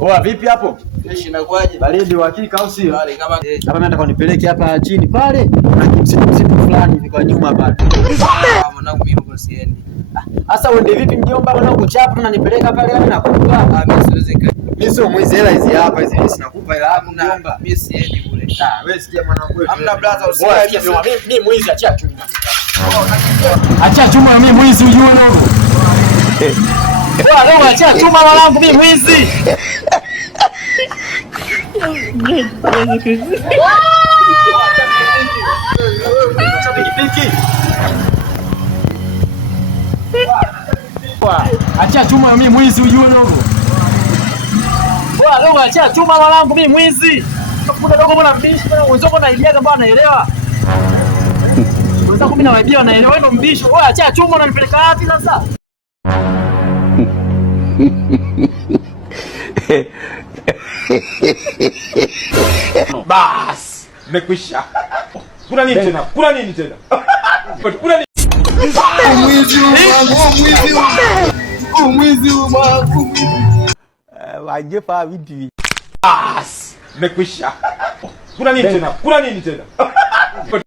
Oa vipi hapo? Fresh inakuaje? Baridi uhakika au sio? Pale kama hapa mimi nataka unipeleke hapa chini pale na kimsitu fulani hivi kwa nyuma pale. Mwanangu mimi huko siendi. Sasa uende vipi mjomba mwanangu chapa tunanipeleka pale hapa nakupa. Mimi siwezi kai. Mimi sio mwizi hela hizi hapa hizi sinakupa hela hapo mjomba. Mimi siendi kule. Wewe sikia mwanangu wewe. Hamna brother usikie. Mimi mwizi achia chuma. Achia chuma mimi mwizi ujue wewe. Wewe achia chuma mwanangu mimi mwizi. Acha chuma mimi mwizi ujue dogo. Wewe dogo acha chuma mwanangu mimi mwizi. Kuna dogo mbona mbishi bwana wenzako naibia kama anaelewa. Wenzako mimi nawaibia wanaelewa wewe ndo mbishi. Wewe acha chuma unanipeleka wapi sasa? Bas, nimekwisha. Kuna nini tena? Kuna nini tena? Kuna nini? Mwizi wangu. Waje fa vipi? Bas, nimekwisha. Kuna nini tena? Kuna nini tena?